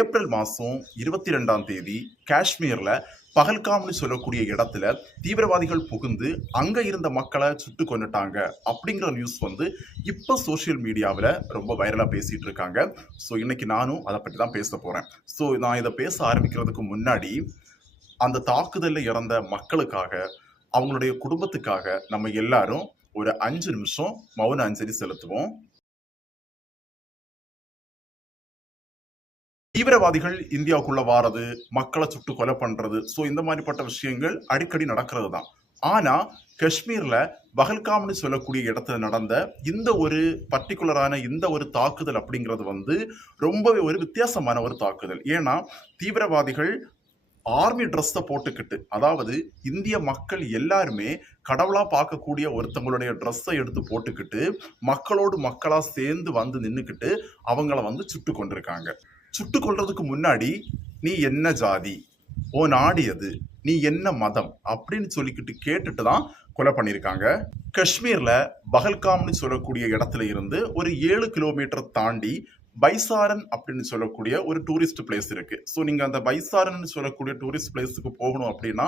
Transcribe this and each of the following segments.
April மாதம் இருபத்தி ரெண்டாம் தேதி காஷ்மீரில் பகல்காம்னு சொல்லக்கூடிய இடத்துல தீவிரவாதிகள் புகுந்து அங்கே இருந்த மக்களை சுட்டு கொண்டுட்டாங்க அப்படிங்கிற நியூஸ் வந்து இப்போ சோஷியல் மீடியாவில் ரொம்ப வைரலாக பேசிகிட்டு இருக்காங்க. ஸோ இன்றைக்கி நானும் அதை பற்றி தான் பேச போகிறேன் ஸோ நான் இதை பேச ஆரம்பிக்கிறதுக்கு முன்னாடி அந்த தாக்குதலில் இறந்த மக்களுக்காக அவங்களுடைய குடும்பத்துக்காக நம்ம எல்லாரும் ஒரு அஞ்சு நிமிஷம் மௌன அஞ்சலி செலுத்துவோம். தீவிரவாதிகள் இந்தியாவுக்குள்ள வாரது மக்களை சுட்டு கொலை பண்றது ஸோ இந்த மாதிரிப்பட்ட விஷயங்கள் அடிக்கடி நடக்கிறது தான் ஆனா காஷ்மீர்ல பகல்காம்னு சொல்லக்கூடிய இடத்துல நடந்த இந்த ஒரு பர்டிகுலரான இந்த ஒரு தாக்குதல் அப்படிங்கிறது வந்து ரொம்பவே ஒரு வித்தியாசமான ஒரு தாக்குதல். ஏன்னா தீவிரவாதிகள் ஆர்மி ட்ரெஸ்ஸை போட்டுக்கிட்டு அதாவது இந்திய மக்கள் எல்லாருமே கடவுளாக பார்க்கக்கூடிய ஒருத்தவங்களுடைய ட்ரெஸ்ஸை எடுத்து போட்டுக்கிட்டு மக்களோடு மக்களாக சேர்ந்து வந்து நின்றுக்கிட்டு அவங்கள வந்து சுட்டு கொண்டிருக்காங்க. சுட்டு கொள்றதுக்கு முன்னாடி நீ என்ன ஜாதி? ஓ நாடு எது? நீ என்ன மதம்? அப்படின்னு சொல்லிக்கிட்டு கேட்டுட்டு தான் கொலை பண்ணியிருக்காங்க. காஷ்மீர்ல பகல்காம்னு சொல்லக்கூடிய இடத்துல இருந்து ஒரு ஏழு கிலோமீட்டர் தாண்டி பைசாரன் அப்படின்னு சொல்லக்கூடிய ஒரு டூரிஸ்ட் பிளேஸ் இருக்கு. ஸோ நீங்க அந்த பைசாரன் சொல்லக்கூடிய டூரிஸ்ட் பிளேஸுக்கு போகணும் அப்படின்னா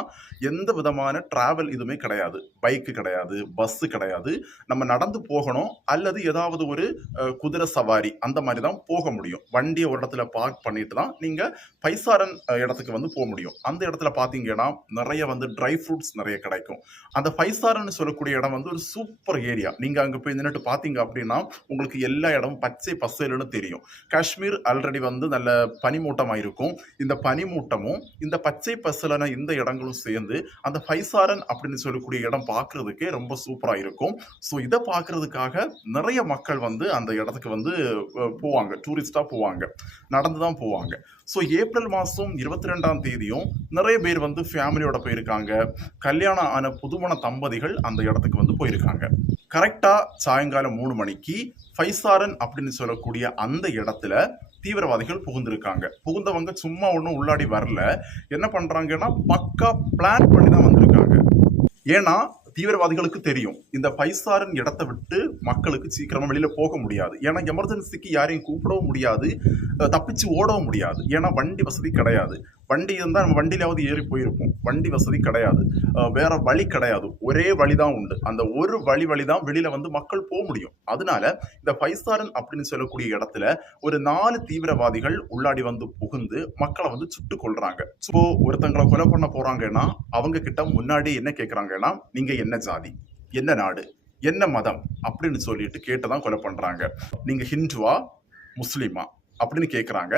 எந்த விதமான டிராவல் இதுவுமே கிடையாது. பைக்கு கிடையாது பஸ்ஸு கிடையாது. நம்ம நடந்து போகணும் அல்லது ஏதாவது ஒரு குதிரை சவாரி அந்த மாதிரி தான் போக முடியும். வண்டியை ஒரு இடத்துல பார்க் பண்ணிட்டு தான் நீங்க பைசாரன் இடத்துக்கு வந்து போக முடியும். அந்த இடத்துல பார்த்தீங்கன்னா நிறைய வந்து ட்ரை ஃப்ரூட்ஸ் நிறைய கிடைக்கும். அந்த பைசாரன் சொல்லக்கூடிய இடம் வந்து ஒரு சூப்பர் ஏரியா நீங்க அங்க போய் நின்றுட்டு பார்த்தீங்க அப்படின்னா உங்களுக்கு எல்லா இடமும் பச்சை பசேலுன்னு தெரியும். காஷ்மீர் ஆல்ரெடி வந்து நல்ல பனிமூட்டமாக இருக்கும் இந்த பனிமூட்டமும் இந்த பச்சை பசலான இந்த இடங்களும் சேர்ந்து அந்த ஃபைசாரன் அப்படின்னு சொல்லக்கூடிய இடம் பார்க்கறதுக்கே ரொம்ப சூப்பராக இருக்கும் ஸோ இதை பார்க்கறதுக்காக நிறைய மக்கள் வந்து அந்த இடத்துக்கு வந்து போவாங்க. டூரிஸ்டாக போவாங்க. நடந்து தான் போவாங்க. ஸோ ஏப்ரல் மாதம் இருபத்தி ரெண்டாம் தேதியும் நிறைய பேர் வந்து ஃபேமிலியோட போயிருக்காங்க. கல்யாணம் ஆன புதுமண தம்பதிகள் அந்த இடத்துக்கு வந்து போயிருக்காங்க. கரெக்டாக சாயங்காலம் மூணு மணிக்கு ஃபைசாரன் அப்படின்னு சொல்லக்கூடிய அந்த இடத்துல தீவிரவாதிகள் புகுந்திருக்காங்க. புகுந்தவங்க சும்மா ஒன்றும் உள்ளாடி வரல. என்ன பண்ணுறாங்கன்னா பக்கா பிளான் பண்ணி தான் வந்திருக்காங்க. ஏன்னா தீவிரவாதிகளுக்கு தெரியும். இந்த பைசாரன் இடத்தை விட்டு மக்களுக்கு சீக்கிரமா வெளியில போக முடியாது. ஏன்னா எமர்ஜென்சிக்கு யாரையும் கூப்பிடவும் முடியாது. தப்பிச்சு ஓடவும் முடியாது. ஏன்னா வண்டி வசதி கிடையாது. வண்டி இருந்தால் நம்ம வண்டியிலாவது ஏறி போயிருப்போம். வண்டி வசதி கிடையாது. வேற வழி கிடையாது. ஒரே வழி தான் உண்டு. அந்த ஒரு வழி வழி தான் வெளியில் வந்து மக்கள் போக முடியும். அதனால இந்த பைசாரன் அப்படின்னு சொல்லக்கூடிய இடத்துல ஒரு நாலு தீவிரவாதிகள் உள்ளாடி வந்து புகுந்து மக்களை வந்து சுட்டு கொள்றாங்க ஸோ ஒருத்தங்களை கொலை பண்ண போறாங்கன்னா அவங்க கிட்ட முன்னாடி என்ன கேட்குறாங்கன்னா நீங்க என்ன ஜாதி? என்ன நாடு? என்ன மதம்? அப்படின்னு சொல்லிட்டு கேட்டு தான் கொலை பண்றாங்க. நீங்க ஹிந்துவா? முஸ்லீமா? அப்படின்னு கேட்குறாங்க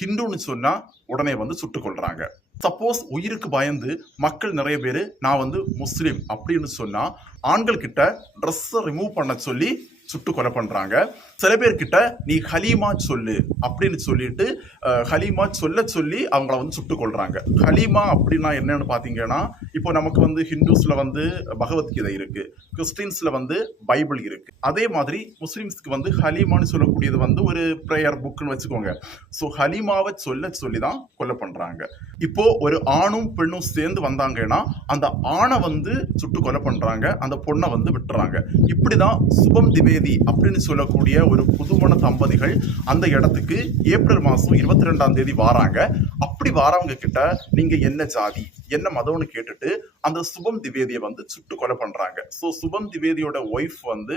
ஹிந்துன்னு சொன்னா உடனே வந்து சுட்டுக் கொள்றாங்க சப்போஸ் உயிருக்கு பயந்து மக்கள் நிறைய பேர் நான் வந்து முஸ்லீம் அப்படின்னு சொன்னா ஆண்கள் கிட்ட ட்ரெஸ்ஸை ரிமூவ் பண்ண சொல்லி சுட்டு கொலை பண்றாங்க. சில பேர்கிட்ட நீ ஹலீமா சொல்லு அப்படின்னு சொல்லிட்டு ஹலீமா சொல்ல சொல்லி அவங்கள வந்து சுட்டு கொள்றாங்க ஹலீமா அப்படின்னா என்னன்னு பார்த்தீங்கன்னா இப்போ நமக்கு வந்து ஹிந்துஸ்ல வந்து பகவத்கீதை இருக்கு. கிறிஸ்டின்ஸ்ல வந்து பைபிள் இருக்கு. அதே மாதிரி முஸ்லிம்ஸ்க்கு வந்து ஹலீமான்னு சொல்லக்கூடியது வந்து ஒரு ப்ரேயர் புக்னு வச்சுக்கோங்க. ஸோ ஹலீமாவை சொல்ல சொல்லி தான் கொலை பண்றாங்க. இப்போ ஒரு ஆணும் பெண்ணும் சேர்ந்து வந்தாங்கன்னா அந்த ஆணை வந்து சுட்டு கொலை பண்றாங்க. அந்த பொண்ணை வந்து விட்டுறாங்க. இப்படிதான் சுபம் திவேதி அப்படின்னு சொல்லக்கூடிய ஒரு புதுமண தம்பதிகள் அந்த இடத்துக்கு ஏப்ரல் மாதம் இருபத்தி ரெண்டாம் தேதி வாராங்க. அப்படி வாரவங்க கிட்ட நீங்க என்ன ஜாதி என்ன மதம்னு கேட்டுட்டு அந்த சுபம் திவேதியை வந்து சுட்டு கொலை பண்றாங்க. ஸோ சுபம் திவேதியோட ஒய்ஃப் வந்து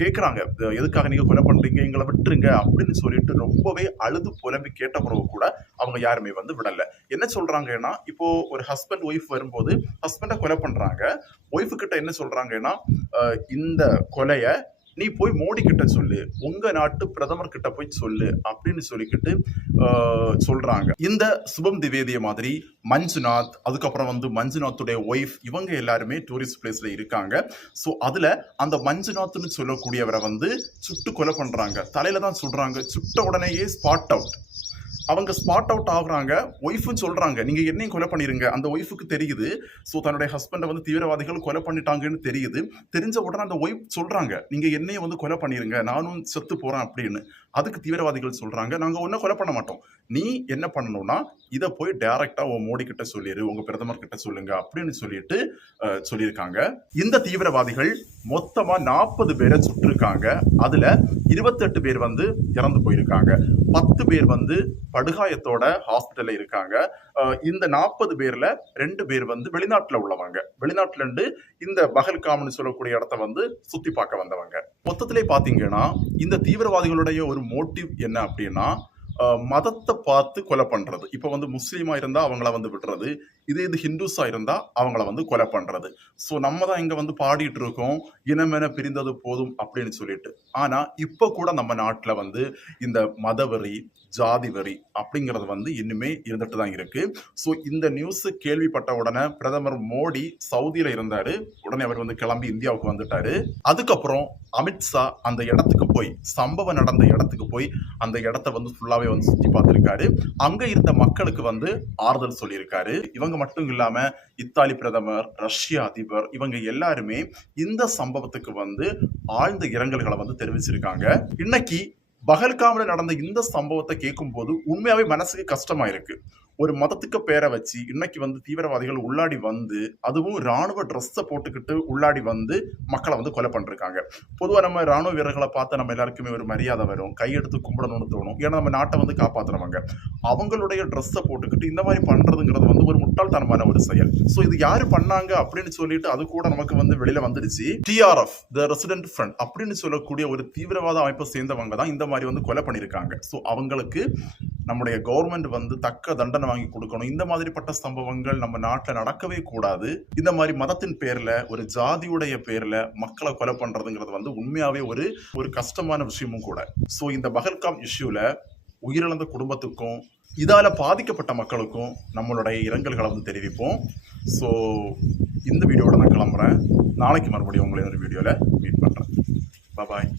கேட்குறாங்க எதுக்காக நீங்க கொலை பண்றீங்க? எங்களை விட்டுருங்க அப்படின்னு சொல்லிட்டு ரொம்பவே அழுது புலம்பி கேட்ட பிறகு கூட அவங்க யாருமே வந்து விடல. என்ன சொல்றாங்கன்னா இப்போ ஒரு ஹஸ்பண்ட் ஒய்ஃப் வரும்போது ஹஸ்பண்டை கொலை பண்றாங்க. ஒய்ஃபு கிட்ட என்ன சொல்றாங்கன்னா இந்த கொலையை நீ போய் மோடி கிட்ட சொல்லு உங்க நாட்டு பிரதமர் கிட்ட போய் சொல்லு அப்படின்னு சொல்லிக்கிட்டு சொல்றாங்க. இந்த சுபம் திவேதிய மாதிரி மஞ்சுநாத் அதுக்கப்புறம் வந்து மஞ்சுநாத்துடைய ஒய்ஃப் இவங்க எல்லாருமே டூரிஸ்ட் பிளேஸ்ல இருக்காங்க. ஸோ அதுல அந்த மஞ்சுநாத்னு சொல்லக்கூடியவரை வந்து சுட்டு கொலை பண்றாங்க. தலையில தான் சொல்றாங்க சுட்ட உடனேயே ஸ்பாட் அவுட் அவங்க ஸ்பாட் அவுட் ஆகுறாங்க ஒய்ஃபுன்னு சொல்றாங்க. நீங்க என்னையும் கொலை பண்ணிருங்க. அந்த ஒய்ஃபுக்கு தெரியுது. ஸோ தன்னுடைய ஹஸ்பண்டை வந்து தீவிரவாதிகள் கொலை பண்ணிட்டாங்கன்னு தெரியுது. தெரிஞ்ச உடனே அந்த ஒய்ஃப் சொல்றாங்க நீங்க என்னையும் வந்து கொலை பண்ணிருங்க. நானும் செத்து போறேன் அப்படின்னு. அதுக்கு தீவிரவாதிகள் சொல்றாங்க. நாங்க ஒன்றும் கொலை பண்ண மாட்டோம். நீ என்ன பண்ணணும்னா இதை போய் டைரக்டா உன் மோடி கிட்ட சொல்லிடு உங்க பிரதமர் கிட்ட சொல்லுங்க அப்படின்னு சொல்லிட்டு சொல்லியிருக்காங்க. இந்த தீவிரவாதிகள் மொத்தமா நாற்பது பேரை சுட்டிருக்காங்க. அதுல இருபத்தெட்டு பேர் வந்து இறந்து போயிருக்காங்க. பத்து பேர் வந்து படுகாயத்தோட ஹாஸ்பிட்டலில் இருக்காங்க. இந்த நாற்பது பேர்ல ரெண்டு பேர் வந்து வெளிநாட்டில் உள்ளவங்க. வெளிநாட்டிலேருந்து இந்த பகல்காம்னு சொல்லக்கூடிய இடத்த வந்து சுத்தி பார்க்க வந்தவங்க. மொத்தத்திலே பார்த்தீங்கன்னா இந்த தீவிரவாதிகளுடைய ஒரு மோட்டிவ் என்ன அப்படின்னா மதத்தை பார்த்து கொலை பண்றது. இப்போ வந்து முஸ்லீமாக இருந்தால் அவங்கள வந்து விடுறது. இதே இது ஹிந்துஸாக இருந்தால் அவங்கள வந்து கொலை பண்ணுறது ஸோ நம்ம தான் இங்கே வந்து பாடிட்டு இருக்கோம் இனமென பிரிந்தது போதும் அப்படின்னு சொல்லிட்டு. ஆனால் இப்போ கூட நம்ம நாட்டில் வந்து இந்த மதவெறி ஜாதி வரி அப்படிங்கிறது வந்து இன்னுமே இருந்துட்டு தான் இருக்கு. ஸோ இந்த நியூஸ் கேள்விப்பட்ட உடனே பிரதமர் மோடி சவுதியில இருந்தாரு. உடனே அவர் வந்து கிளம்பி இந்தியாவுக்கு வந்துட்டாரு. அதுக்கப்புறம் அமித்ஷா அந்த இடத்துக்கு போய் சம்பவம் நடந்த இடத்துக்கு போய் அந்த இடத்த வந்து ஃபுல்லாவே வந்து சுற்றி பார்த்திருக்காரு. அங்க இருந்த மக்களுக்கு வந்து ஆறுதல் சொல்லியிருக்காரு. இவங்க மட்டும் இல்லாம இத்தாலி பிரதமர் ரஷ்ய அதிபர் இவங்க எல்லாருமே இந்த சம்பவத்துக்கு வந்து ஆழ்ந்த இரங்கல்களை வந்து தெரிவிச்சிருக்காங்க. இன்னைக்கு பகல்காமில் நடந்த இந்த சம்பவத்தை கேட்கும்போது உண்மையாவே மனசுக்கு கஷ்டமா இருக்கு ஒரு மதத்துக்கு பேரை வச்சு இன்னைக்கு வந்து தீவிரவாதிகள் உள்ளாடி வந்து அதுவும் ராணுவ ட்ரெஸ்ஸை போட்டுக்கிட்டு உள்ளாடி வந்து மக்களை வந்து கொலை பண்ணிருக்காங்க பொதுவாக நம்ம ராணுவ வீரர்களை பார்த்து நம்ம எல்லாருக்குமே ஒரு மரியாதை வரும் கையெடுத்து கும்பிடணும்னு தோணும். ஏன்னா நம்ம நாட்டை வந்து காப்பாற்றுறவங்க அவங்களுடைய ட்ரெஸ்ஸை போட்டுக்கிட்டு இந்த மாதிரி பண்ணுறதுங்கிறது வந்து ஒரு முட்டாள்தனமான ஒரு செயல். ஸோ இது யார் பண்ணாங்க அப்படின்னு சொல்லிட்டு அது கூட நமக்கு வந்து வெளியில் வந்துடுச்சு டிஆர்எஃப் த ரெசிடென்ட் ஃப்ரண்ட் அப்படின்னு சொல்லக்கூடிய ஒரு தீவிரவாத அமைப்பை சேர்ந்தவங்க தான் இந்த மாதிரி வந்து கொலை பண்ணியிருக்காங்க. ஸோ அவங்களுக்கு நம்முடைய கவர்மெண்ட் வந்து தக்க தண்டனை வாங்கி கொடுக்கணும். இந்த மாதிரிப்பட்ட சம்பவங்கள் நம்ம நாட்டில் நடக்கவே கூடாது. இந்த மாதிரி மதத்தின் பேர்ல ஒரு ஜாதியுடைய பேர்ல மக்களை கொலை பண்றதுங்கிறது வந்து உண்மையாவே ஒரு ஒரு கஷ்டமான விஷயமும் கூட. ஸோ இந்த பகல்காம் இஷ்யூல உயிரிழந்த குடும்பத்துக்கும் இதால பாதிக்கப்பட்ட மக்களுக்கும் நம்மளுடைய இரங்கல்களை வந்து தெரிவிப்போம். ஸோ இந்த வீடியோட நான் கிளம்புறேன். நாளைக்கு மறுபடியும் உங்களை ஒரு வீடியோவில் மீட் பண்ணுறேன் பாய்